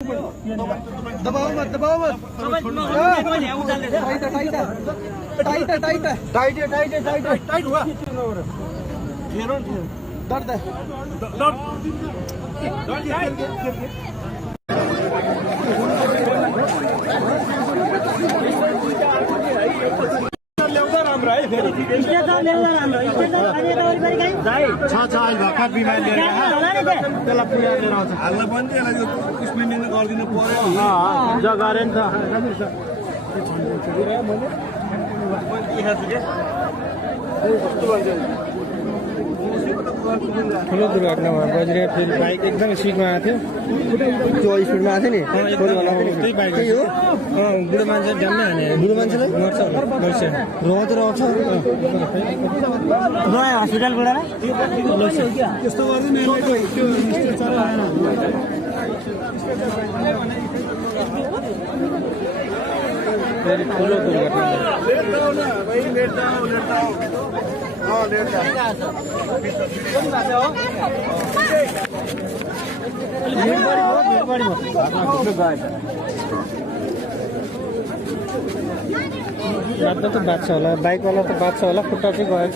दबाओ मत टाइट हुआ दर्द है ठुलो दुर्घटना भयो बज्रे फेरि बाइक एकदम स्पिडमा आएको थियो जो स्पिडमा आएको थियो नि त्यही बाइक हो बुढो मान्छे जम्मै हाने बुढो मान्छेलाई मर्छ रहन्छ हस्पिटलबाट त्यस्तो गर्दैन फेरि ठुलो दुर्घटना त बाँच्छ होला बाइकवाला त बाँच्छ होला खुट्टा चाहिँ गयो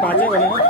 बाजे